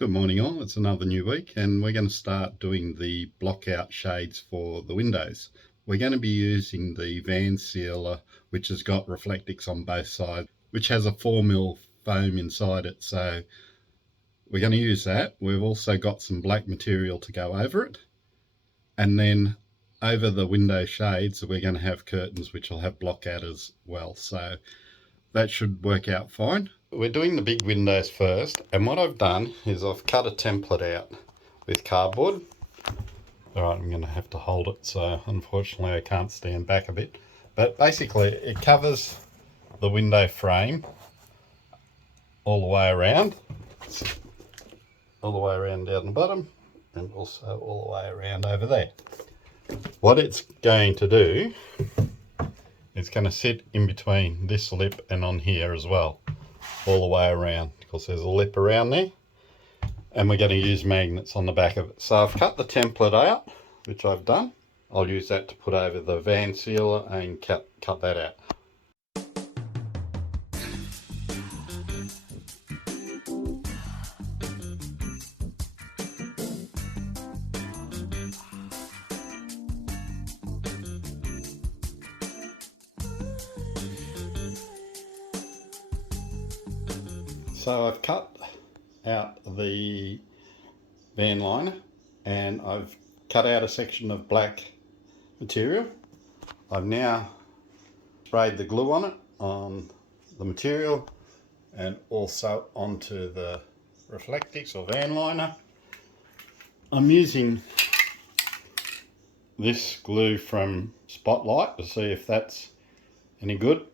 Good morning all, it's another new week and we're going to start doing the blockout shades for the windows. We're going to be using the van sealer, which has got Reflectix on both sides, which has a 4mm foam inside it, so we're going to use that. We've also got some black material to go over it, and then over the window shades we're going to have curtains which will have blockout as well, so that should work out fine. We're doing the big windows first, and what I've done is I've cut a template out with cardboard. Alright, I'm going to have to hold it, so unfortunately I can't stand back a bit. But basically it covers the window frame all the way around. All the way around down the bottom, and also all the way around over there. What it's going to do, it's going to sit in between this lip and on here as well, all the way around, because there's a lip around there, and we're going to use magnets on the back of it. So I've cut the template out, which I've done. I'll use that to put over the van sealer and cut that out. So I've cut out the van liner and I've cut out a section of black material. I've now sprayed the glue on it, on the material, and also onto the Reflectix or van liner. I'm using this glue from Spotlight to see if that's any good.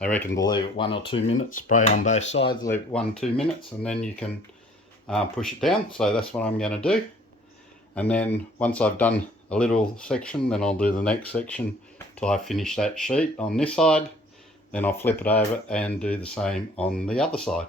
I reckon to leave it 1 or 2 minutes, spray on both sides, leave it 1 or 2 minutes, and then you can push it down. So that's what I'm going to do. And then once I've done a little section, then I'll do the next section till I finish that sheet on this side. Then I'll flip it over and do the same on the other side.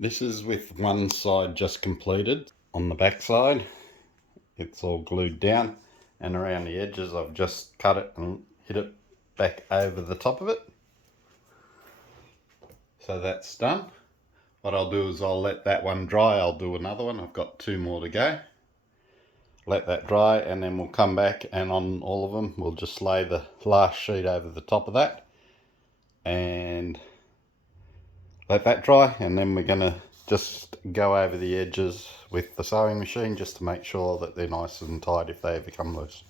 This is with one side just completed. On the back side, it's all glued down, and around the edges I've just cut it and hit it back over the top of it. So that's done. What I'll do is I'll let that one dry. I'll do another one. I've got 2 more to go. Let that dry, and then we'll come back, and on all of them we'll just lay the last sheet over the top of that and let that dry, and then we're going to just go over the edges with the sewing machine just to make sure that they're nice and tight if they ever come loose.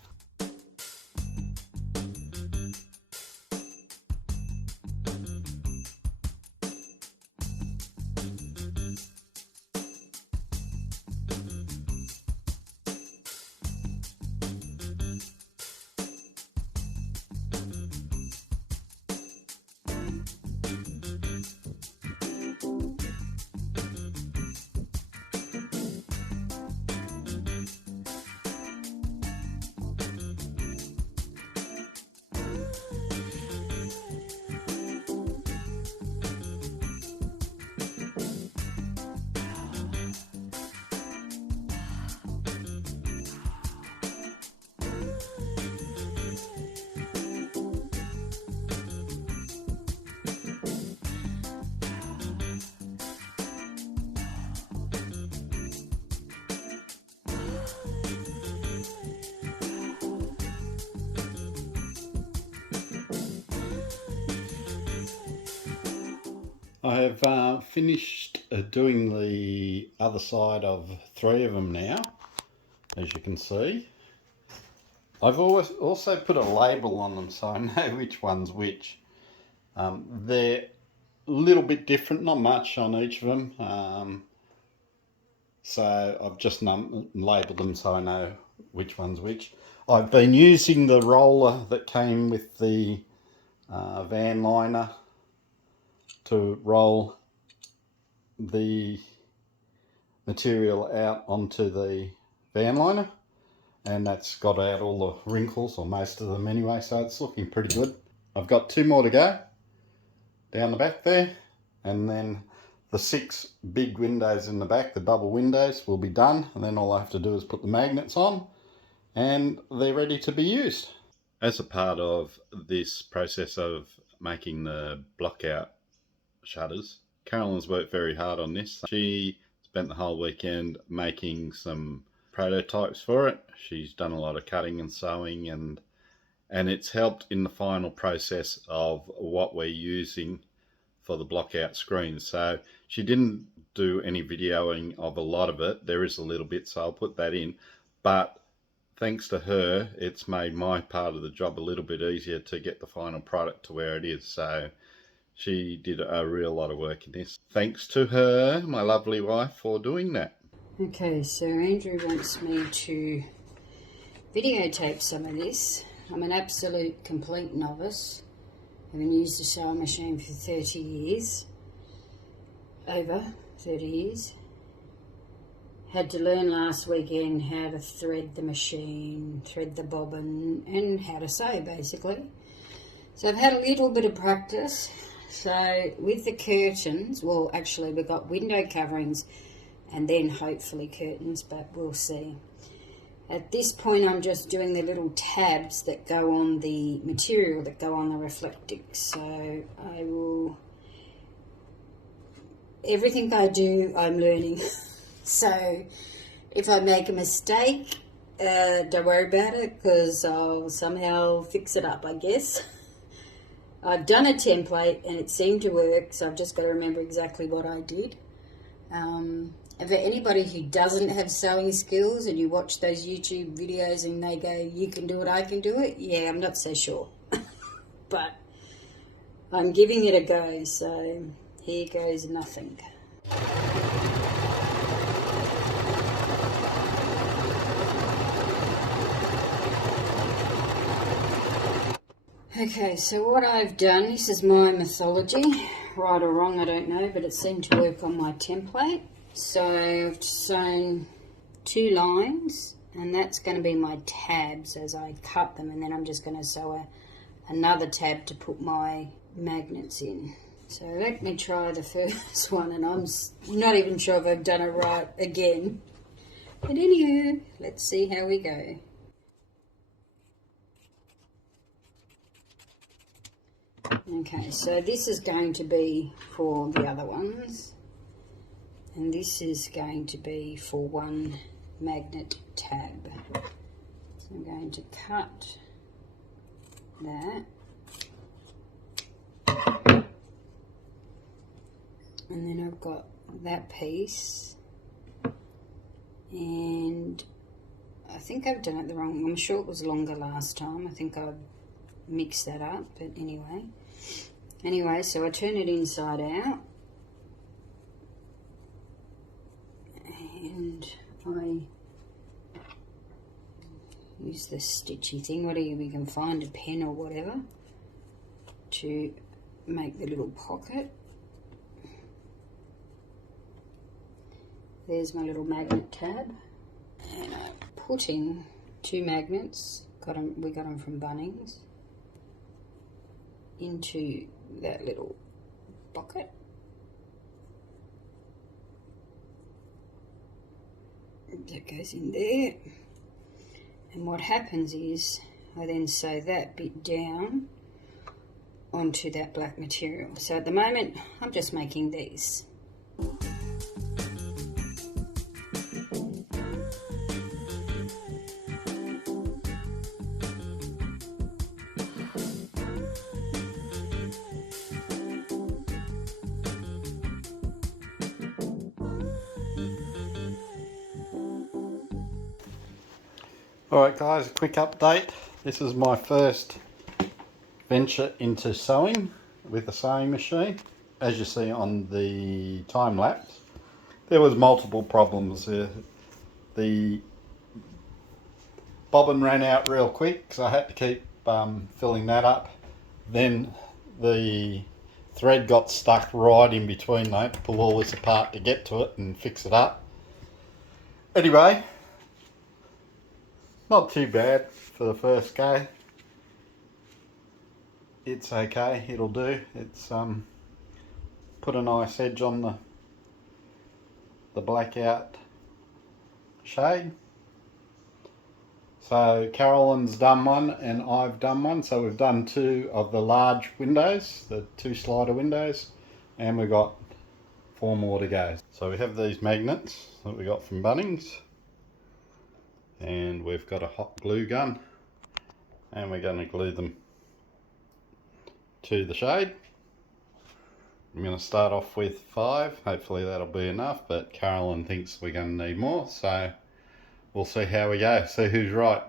I've finished doing the other side of 3 of them now, as you can see. I've also put a label on them so I know which one's which. They're a little bit different, not much on each of them. So I've just labelled them so I know which one's which. I've been using the roller that came with the van liner to roll the material out onto the van liner, and that's got out all the wrinkles, or most of them anyway, so it's looking pretty good. I've got 2 more to go down the back there, and then the 6 big windows in the back, the double windows, will be done, and then all I have to do is put the magnets on and they're ready to be used. As a part of this process of making the blockout shutters, Carolyn's worked very hard on this. She spent the whole weekend making some prototypes for it. She's done a lot of cutting and sewing, and it's helped in the final process of what we're using for the blockout screens. So she didn't do any videoing of a lot of it. There is a little bit, so I'll put that in. But thanks to her, it's made my part of the job a little bit easier to get the final product to where it is. So she did a real lot of work in this. Thanks to her, my lovely wife, for doing that. Okay, so Andrew wants me to videotape some of this. I'm an absolute complete novice. I've been used a sewing machine for 30 years. Over 30 years. Had to learn last weekend how to thread the machine, thread the bobbin, and how to sew basically. So I've had a little bit of practice. So with the curtains, well actually we've got window coverings and then hopefully curtains, but we'll see. At this point I'm just doing the little tabs that go on the material that go on the reflectix. So I will, everything I do I'm learning. So if I make a mistake, don't worry about it, because I'll somehow fix it up, I guess. I've done a template and it seemed to work, so I've just got to remember exactly what I did. For anybody who doesn't have sewing skills and you watch those YouTube videos and they go, you can do it, I can do it, yeah, I'm not so sure. But I'm giving it a go, so here goes nothing. Okay, so what I've done, this is my mythology, right or wrong I don't know, but it seemed to work on my template. So I've sewn 2 lines, and that's going to be my tabs as I cut them, and then I'm just going to sew another tab to put my magnets in. So let me try the first one, and I'm not even sure if I've done it right again. But anywho, let's see how we go. Okay, so this is going to be for the other ones, and this is going to be for one magnet tab. So I'm going to cut that, and then I've got that piece, and I think I've done it the wrong, I'm sure it was longer last time, I think I've mixed that up, but anyway, so I turn it inside out, and I use the stitchy thing, whatever we can find, a pen or whatever, to make the little pocket. There's my little magnet tab, and I put in 2 magnets, we got them from Bunnings, into that little pocket. That goes in there, and what happens is I then sew that bit down onto that black material. So at the moment I'm just making these. Alright guys, a quick update. This is my first venture into sewing with a sewing machine. As you see on the time lapse, there was multiple problems. The bobbin ran out real quick, so I had to keep filling that up. Then the thread got stuck right in between. I had to pull all this apart to get to it and fix it up. Anyway, not too bad for the first go. It's okay, it'll do. It's put a nice edge on the blackout shade. So Carolyn's done one and I've done one, so we've done two of the large windows, the two slider windows, and we've got 4 more to go. So we have these magnets that we got from Bunnings, and we've got a hot glue gun, and we're going to glue them to the shade. I'm going to start off with 5, hopefully that'll be enough, but Carolyn thinks we're going to need more, so we'll see how we go, see who's right.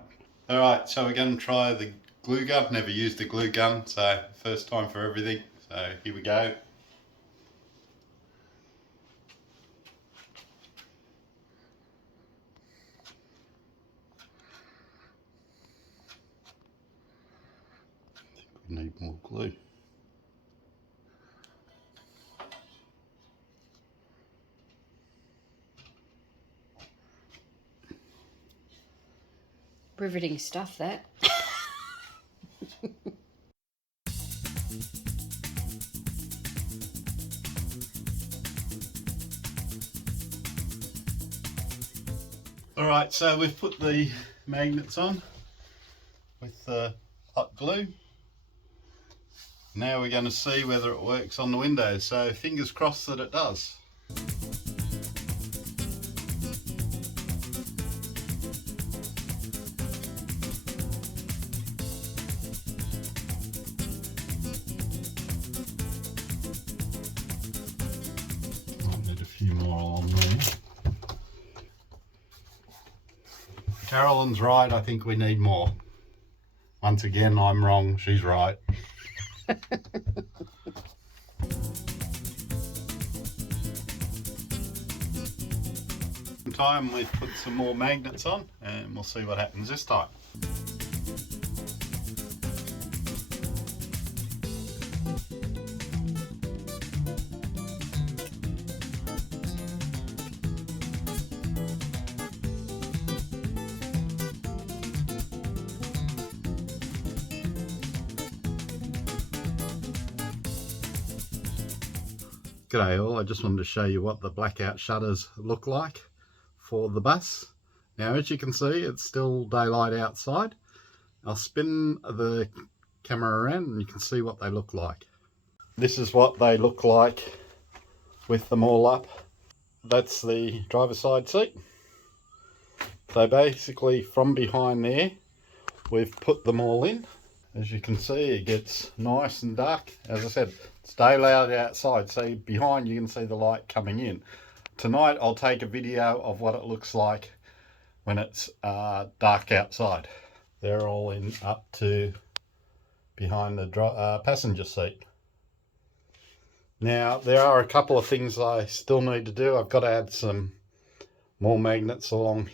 Alright, so we're going to try the glue gun. Never used a glue gun, so first time for everything, so here we go. I think we need more glue. Riveting stuff, that. Alright, so we've put the magnets on with the hot glue. Now we're going to see whether it works on the windows, so fingers crossed that it does. Might need a few more along there. Carolyn's right, I think we need more. Once again, I'm wrong, she's right. Time we've put some more magnets on and we'll see what happens this time. G'day all, I just wanted to show you what the blackout shutters look like for the bus. Now as you can see, it's still daylight outside. I'll spin the camera around and you can see what they look like. This is what they look like with them all up. That's the driver's side seat. So basically from behind there, we've put them all in. As you can see, it gets nice and dark. As I said, it's daylight outside, so behind you can see the light coming in. Tonight I'll take a video of what it looks like when it's dark outside. They're all in up to behind the passenger seat. Now there are a couple of things I still need to do. I've got to add some more magnets along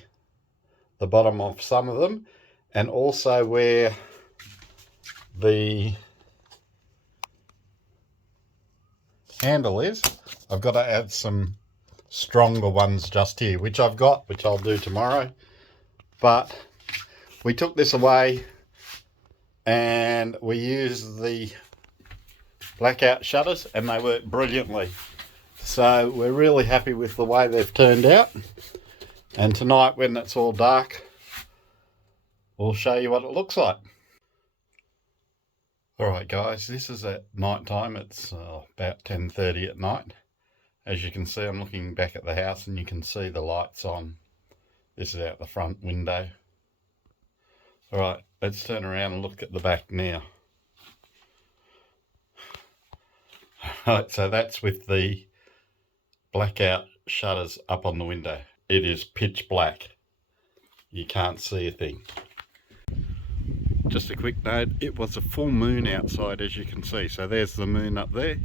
the bottom of some of them, and also where the handle is, I've got to add some stronger ones just here, which I've got, which I'll do tomorrow. But we took this away and we used the blackout shutters and they work brilliantly. So we're really happy with the way they've turned out. And tonight when it's all dark, we'll show you what it looks like. Alright guys, this is at night time. It's about 10:30 at night. As you can see, I'm looking back at the house and you can see the lights on. This is out the front window. Alright, let's turn around and look at the back now. Alright, so that's with the blackout shutters up on the window. It is pitch black. you can't see a thing. Just a quick note, it was a full moon outside, as you can see. So there's the moon up there.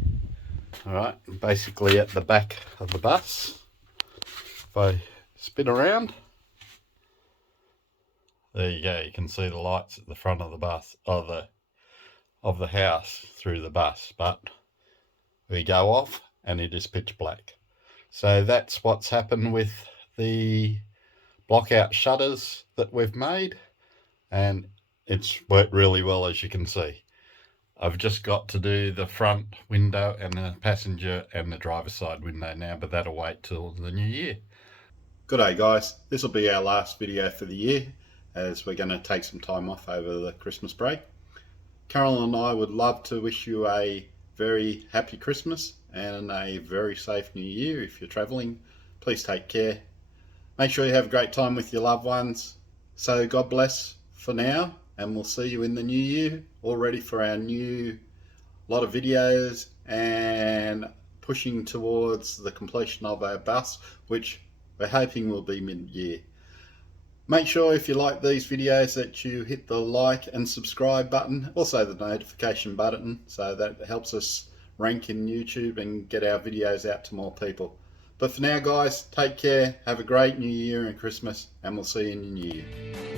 Alright, basically at the back of the bus. If I spin around, there you go, you can see the lights at the front of the bus, of the house through the bus, but we go off and it is pitch black. So that's what's happened with the blockout shutters that we've made, and it's worked really well, as you can see. I've just got to do the front window and the passenger and the driver's side window now, but that'll wait till the new year. Good day guys, this will be our last video for the year, as we're going to take some time off over the Christmas break. Carolyn and I would love to wish you a very happy Christmas and a very safe new year. If you're travelling, please take care. Make sure you have a great time with your loved ones. So God bless for now, and we'll see you in the new year, all ready for our new lot of videos and pushing towards the completion of our bus, which we're hoping will be mid-year. Make sure if you like these videos that you hit the like and subscribe button, also the notification button, so that helps us rank in YouTube and get our videos out to more people. But for now guys, take care, have a great new year and Christmas, and we'll see you in the new year.